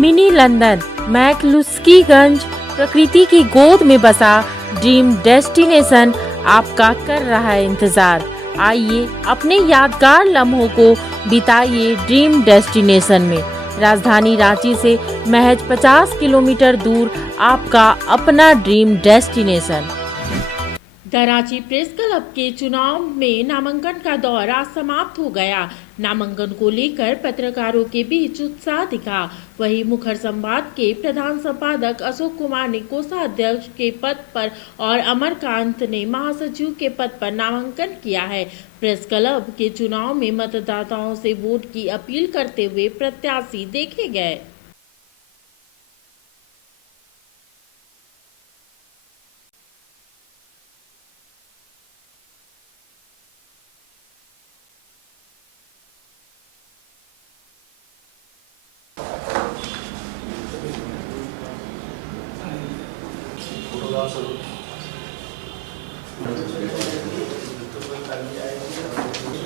Mini London McCluskieganj प्रकृति की गोद में बसा ड्रीम डेस्टिनेशन आपका कर रहा है इंतजार। आइए अपने यादगार लम्हों को बिताइए ड्रीम डेस्टिनेशन में। राजधानी रांची से महज 50 किलोमीटर दूर आपका अपना dream destination. The Ranchi press club के चुनाव में नामांकन का दौर आज समाप्त हो गया। नामांकन को लेकर पत्रकारों के बीच उत्साह दिखा। वहीं मुखर संवाद के प्रधान संपादक अशोक कुमार ने कोषाध्यक्ष के पद पर और अमरकांत ने महासचिव के पद पर नामांकन किया है। प्रेस क्लब के चुनाव में मतदाताओं से वोट की अपील करते हुए प्रत्याशी देखे गए।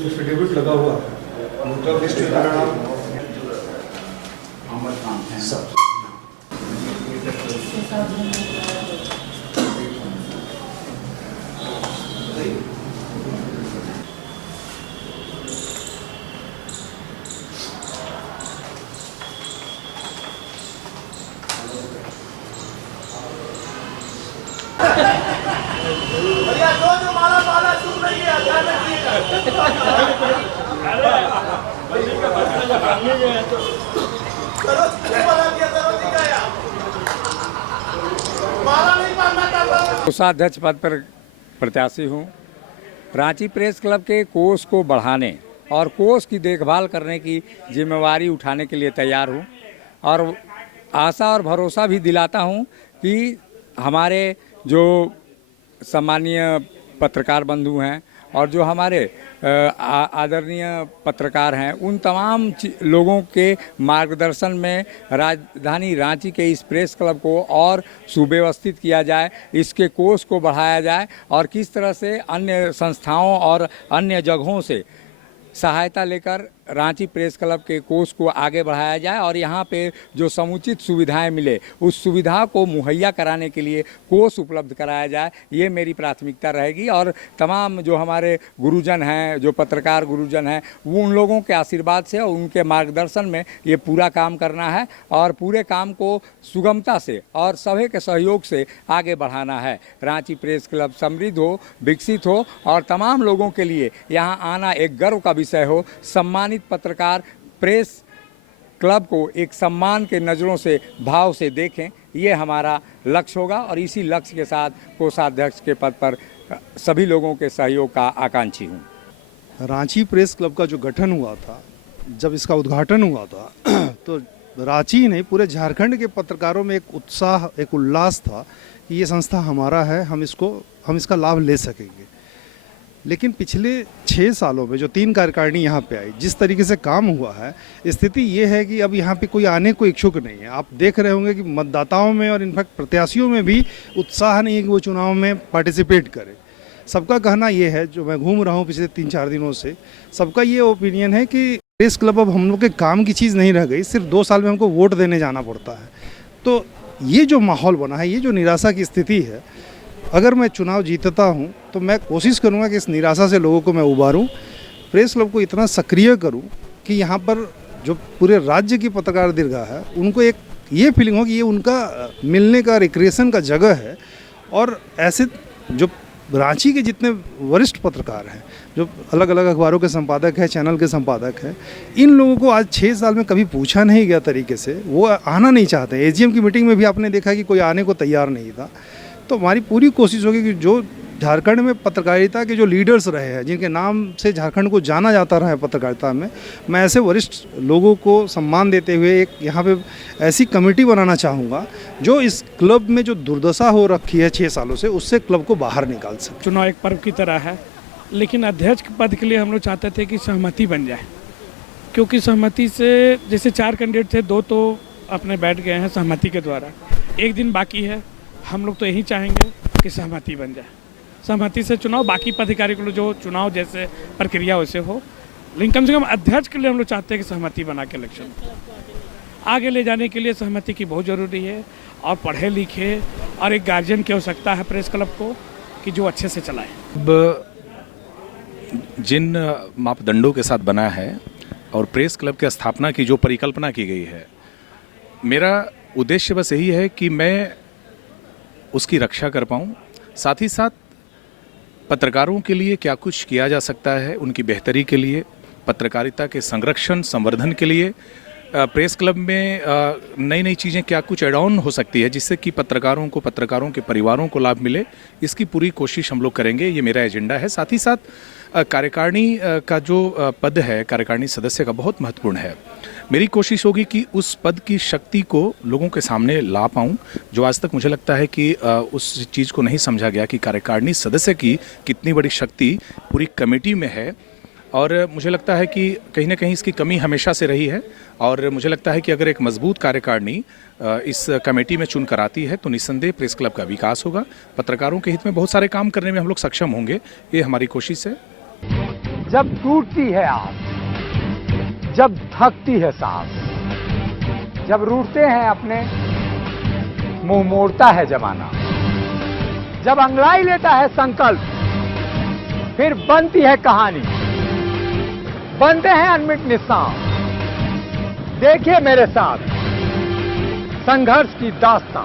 एफिडेविट लगा हुआ वोटर लिस्ट का नाम अमरकांत है सब। कोषाध्यक्ष पद पर प्रत्याशी हूँ। रांची प्रेस क्लब के कोष को बढ़ाने और कोष की देखभाल करने की जिम्मेवारी उठाने के लिए तैयार हूँ और आशा और भरोसा भी दिलाता हूँ कि हमारे जो सम्मानीय पत्रकार बंधु हैं और जो हमारे आदरणीय पत्रकार हैं, उन तमाम लोगों के मार्गदर्शन में राजधानी रांची के इस प्रेस क्लब को और सुव्यवस्थित किया जाए, इसके कोष को बढ़ाया जाए और किस तरह से अन्य संस्थाओं और अन्य जगहों से सहायता लेकर रांची प्रेस क्लब के कोष को आगे बढ़ाया जाए और यहाँ पे जो समुचित सुविधाएं मिले, उस सुविधा को मुहैया कराने के लिए कोष उपलब्ध कराया जाए, ये मेरी प्राथमिकता रहेगी। और तमाम जो हमारे गुरुजन हैं, जो पत्रकार गुरुजन हैं, वो उन लोगों के आशीर्वाद से और उनके मार्गदर्शन में ये पूरा काम करना है और पूरे काम को सुगमता से और सभी के सहयोग से आगे बढ़ाना है। रांची प्रेस क्लब समृद्ध हो, विकसित हो और तमाम लोगों के लिए यहाँ आना एक गर्व का विषय हो। सम्मानित पत्रकार प्रेस क्लब को एक सम्मान के नज़रों से, भाव से देखें, ये हमारा लक्ष्य होगा और इसी लक्ष्य के साथ कोषाध्यक्ष के पद पर सभी लोगों के सहयोग का आकांक्षी हूँ। रांची प्रेस क्लब का जो गठन हुआ था, जब इसका उद्घाटन हुआ था तो रांची ही नहीं, पूरे झारखंड के पत्रकारों में एक उत्साह, एक उल्लास था कि ये संस्था हमारा है, हम इसका लाभ ले सकेंगे। लेकिन पिछले 6 सालों में जो 3 कार्यकारिणी यहाँ पे आई, जिस तरीके से काम हुआ है, स्थिति ये है कि अब यहाँ पे कोई आने को इच्छुक नहीं है। आप देख रहे होंगे कि मतदाताओं में और इनफैक्ट प्रत्याशियों में भी उत्साह नहीं है कि वो चुनाव में पार्टिसिपेट करें। सबका कहना ये है, जो मैं घूम रहा हूँ पिछले 3-4 दिनों से, सबका ये ओपिनियन है कि प्रेस क्लब अब हम लोग के काम की चीज़ नहीं रह गई, सिर्फ 2 साल में हमको वोट देने जाना पड़ता है। तो ये जो माहौल बना है, ये जो निराशा की स्थिति है, अगर मैं चुनाव जीतता हूं तो मैं कोशिश करूंगा कि इस निराशा से लोगों को मैं उबारूं, प्रेस क्लब को इतना सक्रिय करूं कि यहां पर जो पूरे राज्य की पत्रकार दीर्घा है, उनको एक ये फीलिंग हो कि ये उनका मिलने का, रिक्रिएशन का जगह है। और ऐसे जो रांची के जितने वरिष्ठ पत्रकार हैं, जो अलग अलग अखबारों के संपादक हैं, चैनल के संपादक हैं, इन लोगों को आज 6 साल में कभी पूछा नहीं गया तरीके से, वो आना नहीं चाहते। एजीएम की मीटिंग में भी आपने देखा कि कोई आने को तैयार नहीं था। तो हमारी पूरी कोशिश होगी कि जो झारखंड में पत्रकारिता के जो लीडर्स रहे हैं, जिनके नाम से झारखंड को जाना जाता रहा है पत्रकारिता में, मैं ऐसे वरिष्ठ लोगों को सम्मान देते हुए एक यहाँ पे ऐसी कमेटी बनाना चाहूँगा जो इस क्लब में जो दुर्दशा हो रखी है 6 सालों से, उससे क्लब को बाहर निकाल सके। चुनाव एक पर्व की तरह है, लेकिन अध्यक्ष के पद के लिए हम लोग चाहते थे कि सहमति बन जाए, क्योंकि सहमति से जैसे 4 कैंडिडेट थे, 2 तो अपने बैठ गए हैं सहमति के द्वारा, 1 दिन बाकी है। हम लोग तो यही चाहेंगे कि सहमति बन जाए, सहमति से चुनाव, बाकी पदाधिकारी को जो चुनाव जैसे प्रक्रिया वैसे हो, लेकिन कम से कम अध्यक्ष के लिए हम लोग चाहते हैं कि सहमति बना के इलेक्शन। आगे ले जाने के लिए सहमति की बहुत ज़रूरी है, और पढ़े लिखे और एक गार्जियन की आवश्यकता है प्रेस क्लब को कि जो अच्छे से चलाए। अब जिन मापदंडों के साथ बना है और प्रेस क्लब की स्थापना की जो परिकल्पना की गई है, मेरा उद्देश्य बस यही है कि मैं उसकी रक्षा कर पाऊँ, साथ ही साथ पत्रकारों के लिए क्या कुछ किया जा सकता है उनकी बेहतरी के लिए, पत्रकारिता के संरक्षण संवर्धन के लिए प्रेस क्लब में नई नई चीज़ें क्या कुछ एड ऑन हो सकती है जिससे कि पत्रकारों को, पत्रकारों के परिवारों को लाभ मिले, इसकी पूरी कोशिश हम लोग करेंगे। ये मेरा एजेंडा है। साथ ही साथ कार्यकारिणी का जो पद है, कार्यकारिणी सदस्य का, बहुत महत्वपूर्ण है। मेरी कोशिश होगी कि उस पद की शक्ति को लोगों के सामने ला पाऊँ, जो आज तक मुझे लगता है कि उस चीज़ को नहीं समझा गया कि कार्यकारिणी सदस्य की कितनी बड़ी शक्ति पूरी कमेटी में है। और मुझे लगता है कि कहीं ना कहीं इसकी कमी हमेशा से रही है, और मुझे लगता है कि अगर एक मजबूत कार्यकारिणी इस कमेटी में चुन कर आती है तो निस्संदेह प्रेस क्लब का विकास होगा। पत्रकारों के हित में बहुत सारे काम करने में हम लोग सक्षम होंगे, ये हमारी कोशिश है। जब टूटती है आस, जब थकती है सांस, जब रूठते हैं अपने, मुंह मोड़ता है जमाना, जब अंगड़ाई लेता है संकल्प, फिर बनती है कहानी, बनते हैं अनमिट निशान। देखिए मेरे साथ संघर्ष की दास्तां।